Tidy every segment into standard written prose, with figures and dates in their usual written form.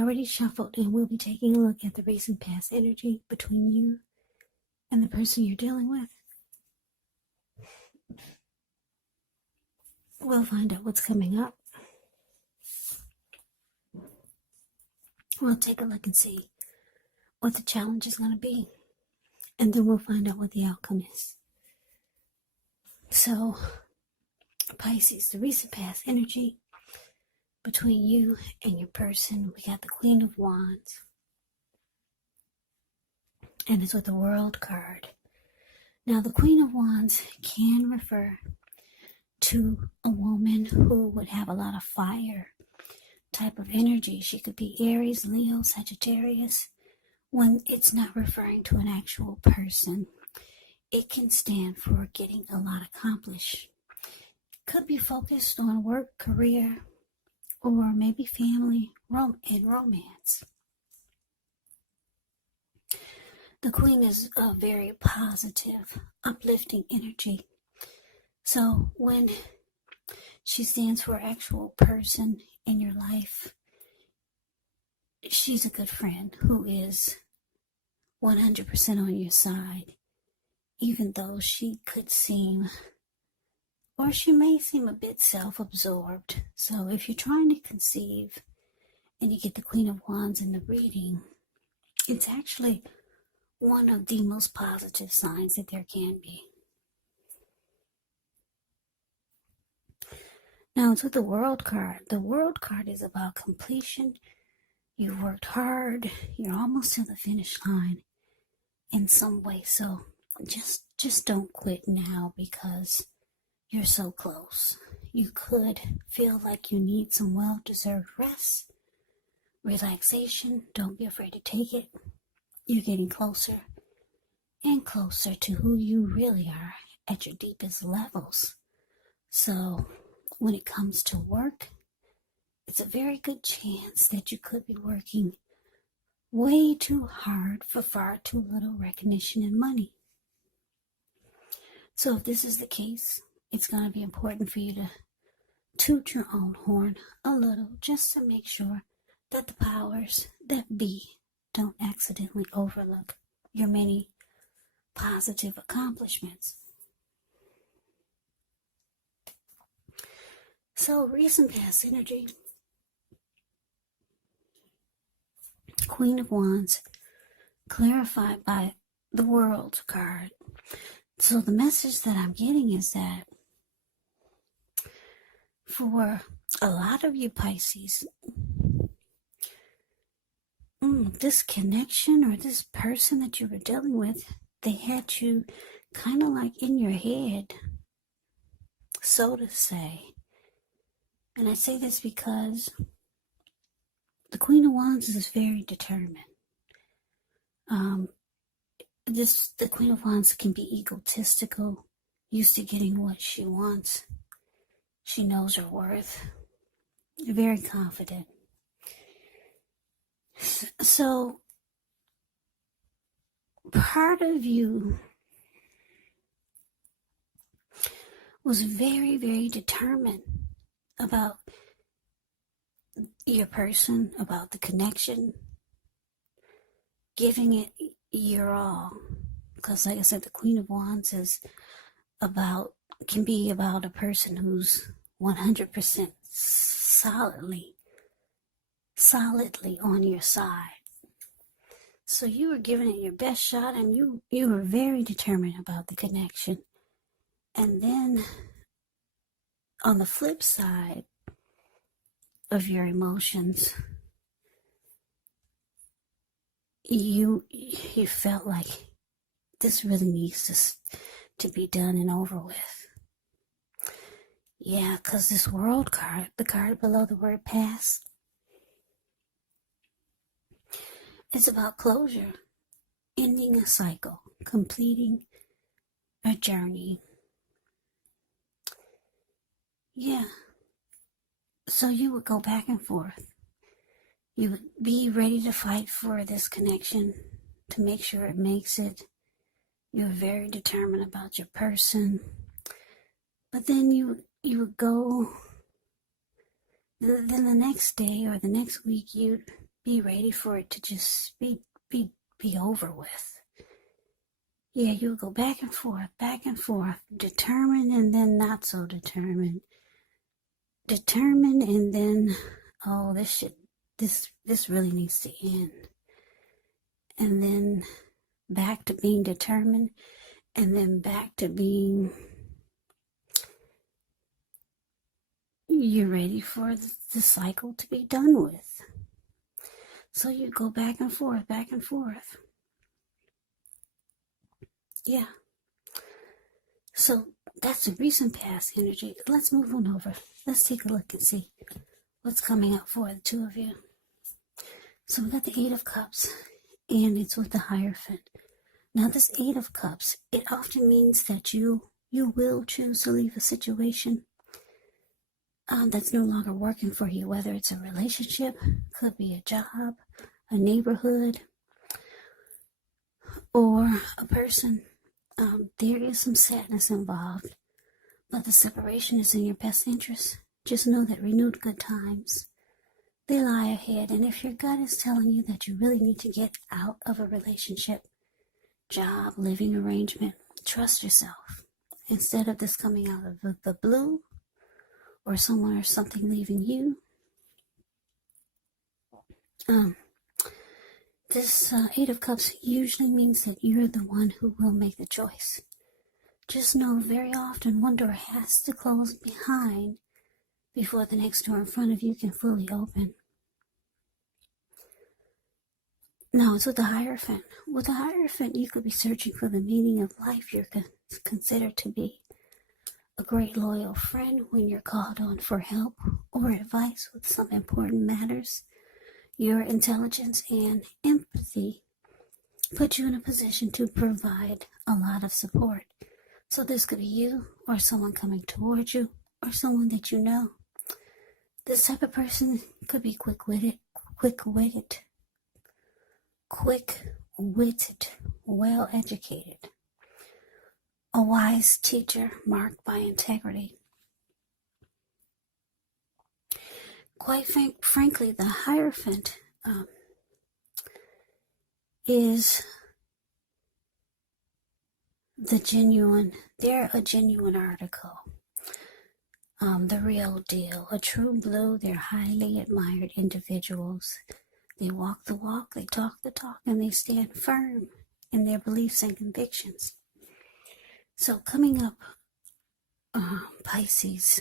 already shuffled, and we'll be taking a look at the recent past energy between you and the person you're dealing with. We'll find out what's coming up. We'll take a look and see what the challenge is going to be. And then we'll find out what the outcome is. So, Pisces, the recent past energy between you and your person. We got the Queen of Wands. And it's with the World card. Now, the Queen of Wands can refer to a woman who would have a lot of fire type of energy. She could be Aries, Leo, Sagittarius. When it's not referring to an actual person, it can stand for getting a lot accomplished. Could be focused on work, career, or maybe family and romance. The Queen is a very positive, uplifting energy. So when she stands for an actual person in your life, she's a good friend who is 100% on your side, even though she could seem, or she may seem a bit self-absorbed. So if you're trying to conceive and you get the Queen of Wands in the reading, it's actually one of the most positive signs that there can be. Now it's with the World card. The World card is about completion. You've worked hard. You're almost to the finish line in some way. So just don't quit now because you're so close. You could feel like you need some well-deserved rest, relaxation. Don't be afraid to take it. You're getting closer and closer to who you really are at your deepest levels. So when it comes to work, it's a very good chance that you could be working way too hard for far too little recognition and money. So if this is the case, it's going to be important for you to toot your own horn a little just to make sure that the powers that be don't accidentally overlook your many positive accomplishments. So, recent past energy. Queen of Wands, clarified by the World card. So the message that I'm getting is that for a lot of you Pisces, this connection or this person that you were dealing with, they had you kind of like in your head, so to say. And I say this because the Queen of Wands is very determined. The Queen of Wands can be egotistical, used to getting what she wants. She knows her worth. Very confident. So, part of you was very, very determined about your person, about the connection, giving it your all. Because like I said, the Queen of Wands can be about a person who's 100% solidly on your side. So you were giving it your best shot, and you were very determined about the connection. And then on the flip side of your emotions, you felt like this really needs to be done and over with. Yeah, because this World card, the card below the word past, it's about closure, ending a cycle, completing a journey. Yeah. So you would go back and forth. You would be ready to fight for this connection to make sure it makes it. You're very determined about your person. But then you would go, then the next day or the next week, you'd be ready for it to just be over with. Yeah, you'll go back and forth, determined and then not so determined. Determined and then, oh, this really needs to end. And then back to being determined, and then back to being, you're ready for the cycle to be done with. So you go back and forth, back and forth. Yeah. So that's the recent past energy. Let's move on over. Let's take a look and see what's coming up for the two of you. So we got the Eight of Cups, and it's with the Hierophant. Now this Eight of Cups, it often means that you will choose to leave a situation that's no longer working for you, whether it's a relationship, could be a job, a neighborhood, or a person. There is some sadness involved, but the separation is in your best interest. Just know that renewed good times, they lie ahead. And if your gut is telling you that you really need to get out of a relationship, job, living arrangement, trust yourself. Instead of this coming out of the blue, or someone or something leaving you, this Eight of Cups usually means that you're the one who will make the choice. Just know very often one door has to close behind before the next door in front of you can fully open. Now it's with the Hierophant. With the Hierophant, you could be searching for the meaning of life. You're considered to be a great loyal friend when you're called on for help or advice with some important matters. Your intelligence and empathy put you in a position to provide a lot of support. So this could be you or someone coming towards you or someone that you know. This type of person could be quick-witted, well-educated, a wise teacher marked by integrity. Quite frankly, the Hierophant is they're a genuine article, the real deal, a true blue. They're highly admired individuals. They walk the walk, they talk the talk, and they stand firm in their beliefs and convictions. So coming up, Pisces,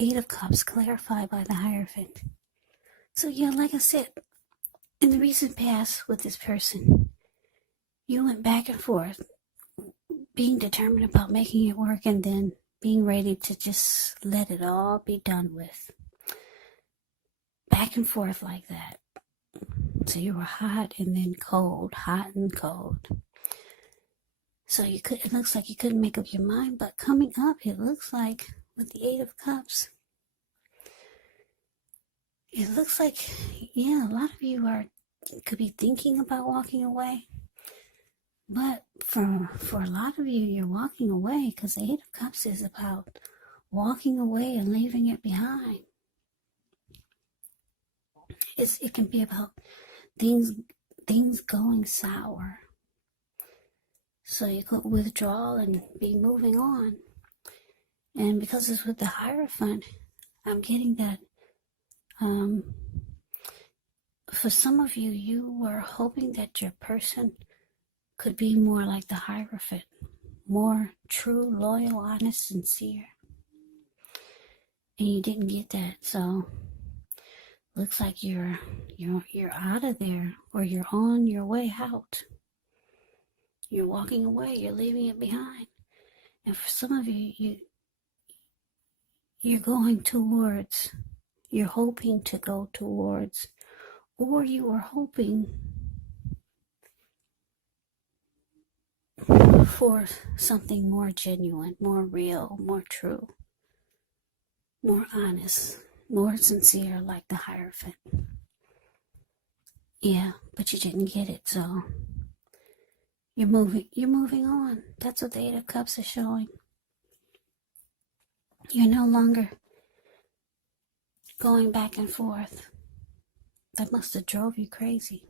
Eight of Cups, clarified by the Hierophant. So yeah, like I said, in the recent past with this person, you went back and forth, being determined about making it work and then being ready to just let it all be done with. Back and forth like that. So you were hot and then cold, hot and cold. So it looks like you couldn't make up your mind, but coming up, it looks like with the Eight of Cups, it looks like, yeah, a lot of you could be thinking about walking away. But for a lot of you, you're walking away because the Eight of Cups is about walking away and leaving it behind. It can be about things going sour. So you could withdraw and be moving on. And because it's with the Hierophant, I'm getting that for some of you, you were hoping that your person could be more like the Hierophant, more true, loyal, honest, sincere. And you didn't get that, so looks like you're out of there, or you're on your way out. You're walking away, you're leaving it behind. And for some of you, you're going towards, you're hoping to go towards, or you are hoping for something more genuine, more real, more true, more honest, more sincere, like the Hierophant. Yeah, but you didn't get it, so you're moving on. That's what the Eight of Cups is showing. You're no longer going back and forth. That must have drove you crazy.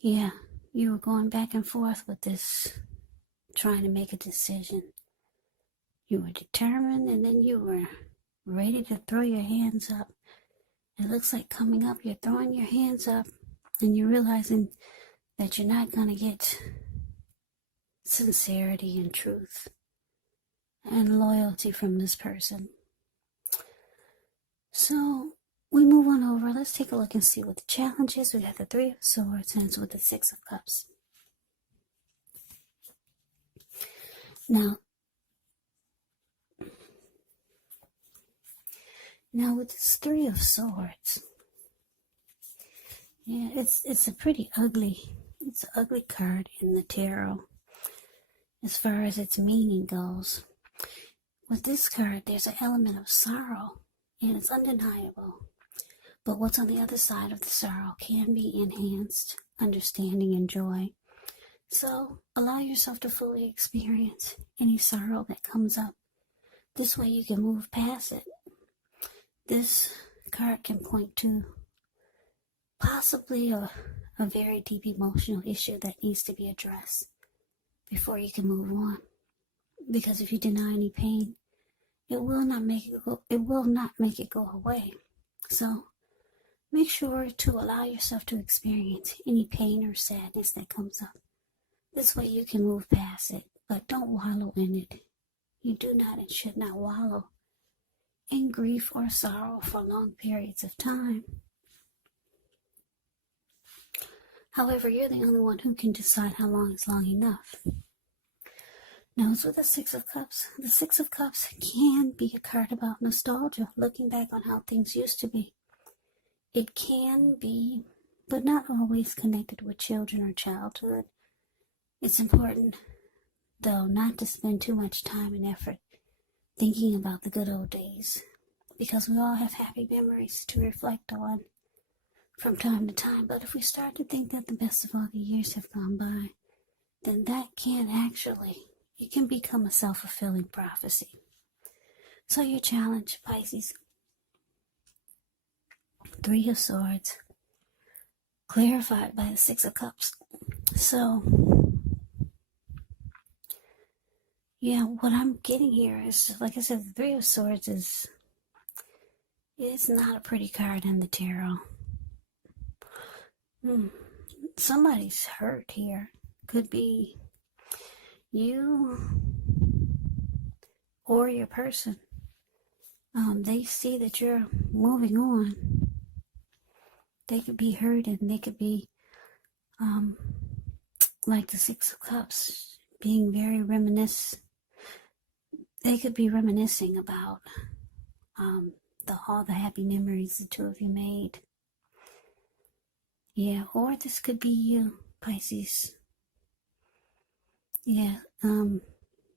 Yeah, you were going back and forth with this, trying to make a decision. You were determined, and then you were ready to throw your hands up. It looks like coming up, you're throwing your hands up, and you're realizing that you're not going to get sincerity and truth and loyalty from this person. So we move on over. Let's take a look and see what the challenge is. We got the Three of Swords, and it's with the Six of Cups. Now with this Three of Swords, yeah, it's a pretty ugly, it's an ugly card in the tarot as far as its meaning goes. With this card, there's an element of sorrow, and it's undeniable. But what's on the other side of the sorrow can be enhanced understanding and joy. So allow yourself to fully experience any sorrow that comes up. This way you can move past it. This card can point to possibly a very deep emotional issue that needs to be addressed before you can move on. Because if you deny any pain, it will not make it go away. So make sure to allow yourself to experience any pain or sadness that comes up. This way you can move past it, but don't wallow in it. You do not and should not wallow in grief or sorrow for long periods of time. However, you're the only one who can decide how long is long enough. Now, it's with the Six of Cups. The Six of Cups can be a card about nostalgia, looking back on how things used to be. It can be, but not always, connected with children or childhood. It's important, though, not to spend too much time and effort thinking about the good old days, because we all have happy memories to reflect on from time to time. But if we start to think that the best of all the years have gone by, then that it can become a self-fulfilling prophecy. So your challenge, Pisces, Three of Swords, clarified by the Six of Cups. So, yeah, what I'm getting here is, like I said, the Three of Swords it's not a pretty card in the tarot. Somebody's hurt here. Could be you or your person. They see that you're moving on. They could be hurt, and they could be like the Six of Cups, being very They could be reminiscing about all the happy memories the two of you made. Yeah, or this could be you, Pisces. Yeah,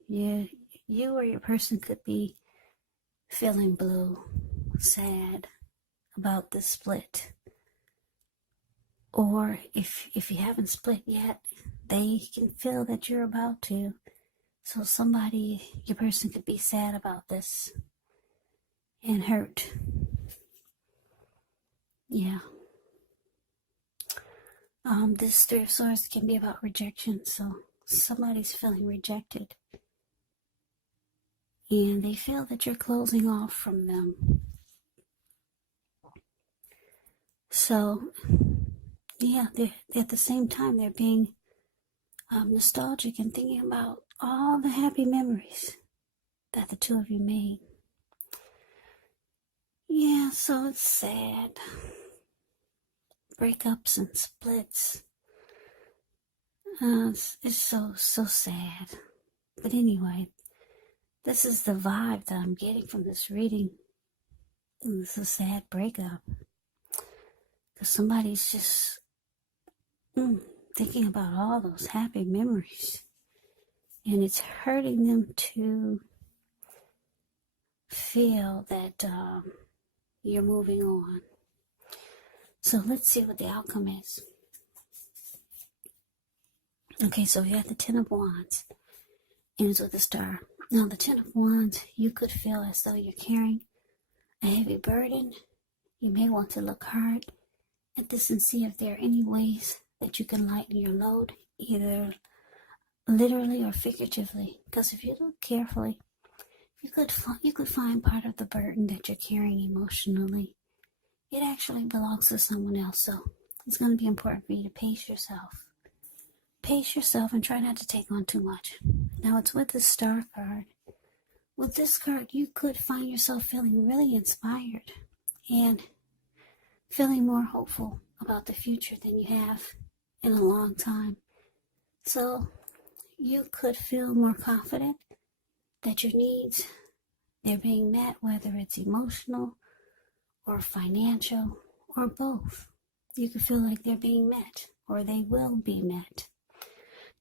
you or your person could be feeling blue, sad about the split. Or if you haven't split yet, they can feel that you're about to. So your person could be sad about this and hurt. Yeah. This Three of Swords can be about rejection. So somebody's feeling rejected, and they feel that you're closing off from them. So, yeah, at the same time, they're being nostalgic and thinking about all the happy memories that the two of you made. Yeah, so it's sad. Breakups and splits. It's so sad. But anyway, this is the vibe that I'm getting from this reading. It's a sad breakup. Because somebody's just thinking about all those happy memories. And it's hurting them to feel that you're moving on. So let's see what the outcome is. Okay, so we have the Ten of Wands. Ends with a star. Now, the Ten of Wands, you could feel as though you're carrying a heavy burden. You may want to look hard at this and see if there are any ways that you can lighten your load, either literally or figuratively. Because if you look carefully, you could find part of the burden that you're carrying emotionally. It actually belongs to someone else. So it's going to be important for you to pace yourself. Pace yourself and try not to take on too much. Now it's with the Star card. With this card, you could find yourself feeling really inspired and feeling more hopeful about the future than you have in a long time. So you could feel more confident that your needs, they're being met, whether it's emotional or financial or both. You could feel like they're being met or they will be met.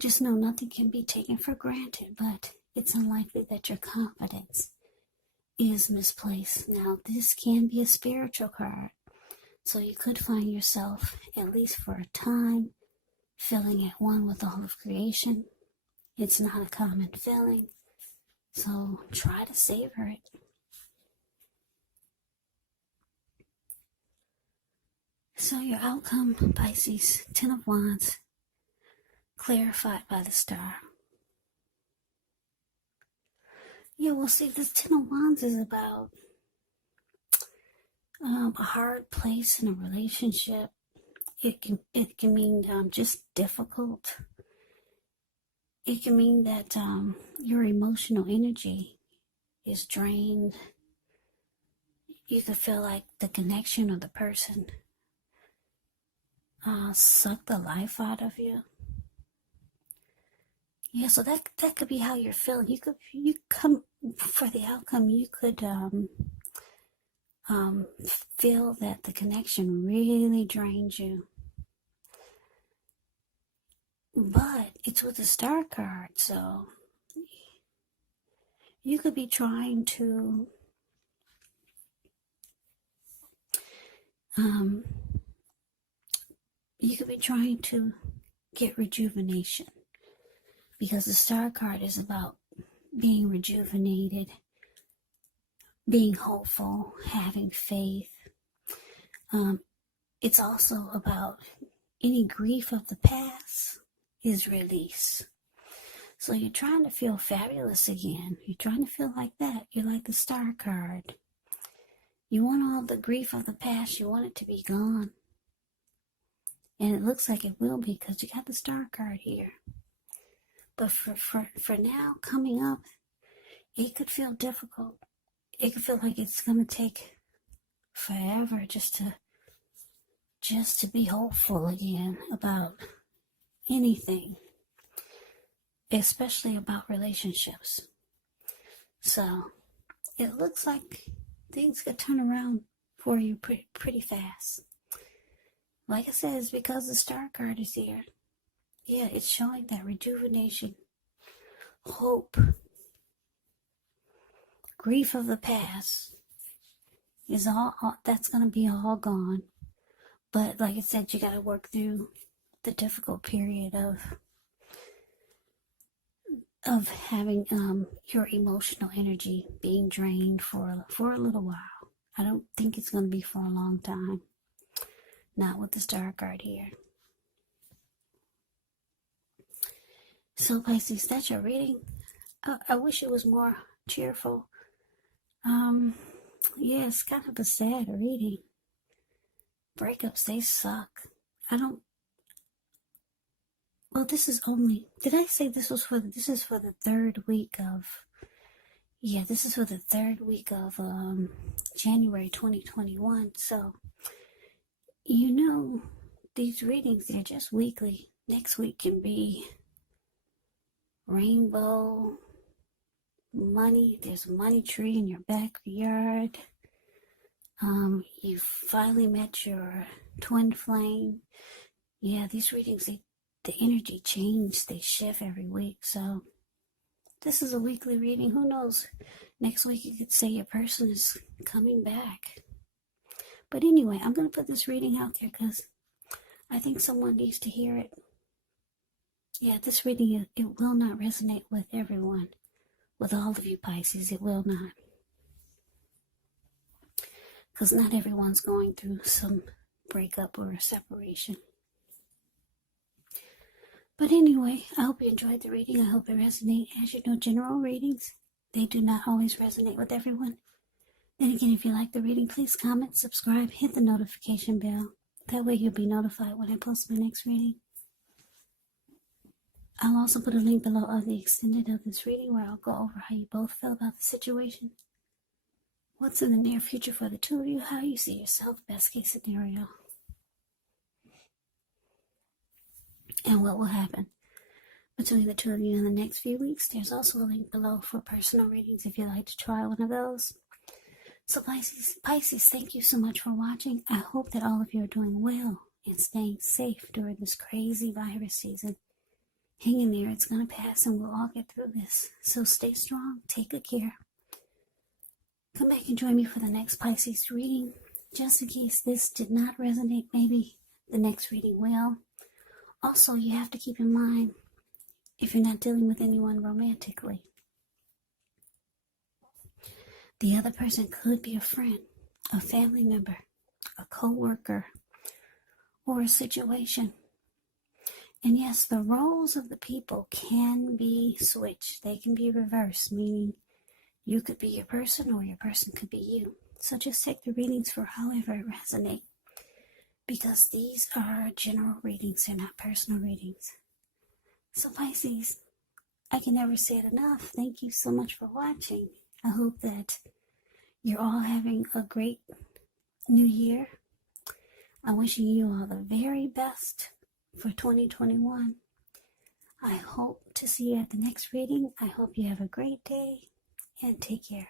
Just know nothing can be taken for granted, but it's unlikely that your confidence is misplaced. Now, this can be a spiritual card, so you could find yourself, at least for a time, feeling at one with all of creation. It's not a common feeling, so try to savor it. So your outcome, Pisces, 10 of Wands, clarified by the Star. Yeah, well, see, this 10 of Wands is about a hard place in a relationship. It can mean just difficult. It can mean that your emotional energy is drained. You could feel like the connection of the person suck the life out of you. Yeah, so that could be how you're feeling. You come for the outcome. You could feel that the connection really drains you. But it's with the Star card, so you could be trying to get rejuvenation, because the Star card is about being rejuvenated, being hopeful, having faith. It's also about any grief of the past is release. So you're trying to feel fabulous again. You're trying to feel like that. You're like the Star card. You want all the grief of the past. You want it to be gone. And it looks like it will be, because you got the Star card here. But for now, coming up, it could feel difficult. It could feel like it's going to take forever just to be hopeful again about anything, especially about relationships. So it looks like things could turn around for you pretty fast. Like I said, it's because the Star card is here. Yeah, it's showing that rejuvenation, hope, grief of the past is all that's going to be all gone. But like I said, you got to work through the difficult period of having your emotional energy being drained for a little while. I don't think it's going to be for a long time. Not with the Star card here. So Pisces, that's your reading. I wish it was more cheerful. Yeah, it's kind of a sad reading. Breakups, they suck. Well, this is only, did I say this is for the third week of, yeah, this is for the third week of January 2021. So, these readings, they're just weekly. Next week can be rainbow, money. There's a money tree in your backyard. You finally met your twin flame. Yeah, these readings, the energy change, they shift every week. So this is a weekly reading. Who knows? Next week you could say your person is coming back. But anyway, I'm going to put this reading out there because I think someone needs to hear it. Yeah, this reading, it will not resonate with everyone. With all of you Pisces, it will not. Because not everyone's going through some breakup or a separation. But anyway, I hope you enjoyed the reading. I hope it resonated. As you know, general readings, they do not always resonate with everyone. Then again, if you like the reading, please comment, subscribe, hit the notification bell. That way you'll be notified when I post my next reading. I'll also put a link below of the extended of this reading where I'll go over how you both feel about the situation. What's in the near future for the two of you, how you see yourself, best case scenario. And what will happen between the two of you in the next few weeks. There's also a link below for personal readings if you'd like to try one of those. So Pisces, thank you so much for watching. I hope that all of you are doing well and staying safe during this crazy virus season. Hang in there, it's going to pass and we'll all get through this. So stay strong, take good care. Come back and join me for the next Pisces reading. Just in case this did not resonate, maybe the next reading will. Also, you have to keep in mind, if you're not dealing with anyone romantically, the other person could be a friend, a family member, a co-worker, or a situation. And yes, the roles of the people can be switched. They can be reversed, meaning you could be your person or your person could be you. So just take the readings for however it resonates, because these are general readings, they're not personal readings. So Pisces, I can never say it enough. Thank you so much for watching. I hope that you're all having a great new year. I'm wishing you all the very best for 2021. I hope to see you at the next reading. I hope you have a great day and take care.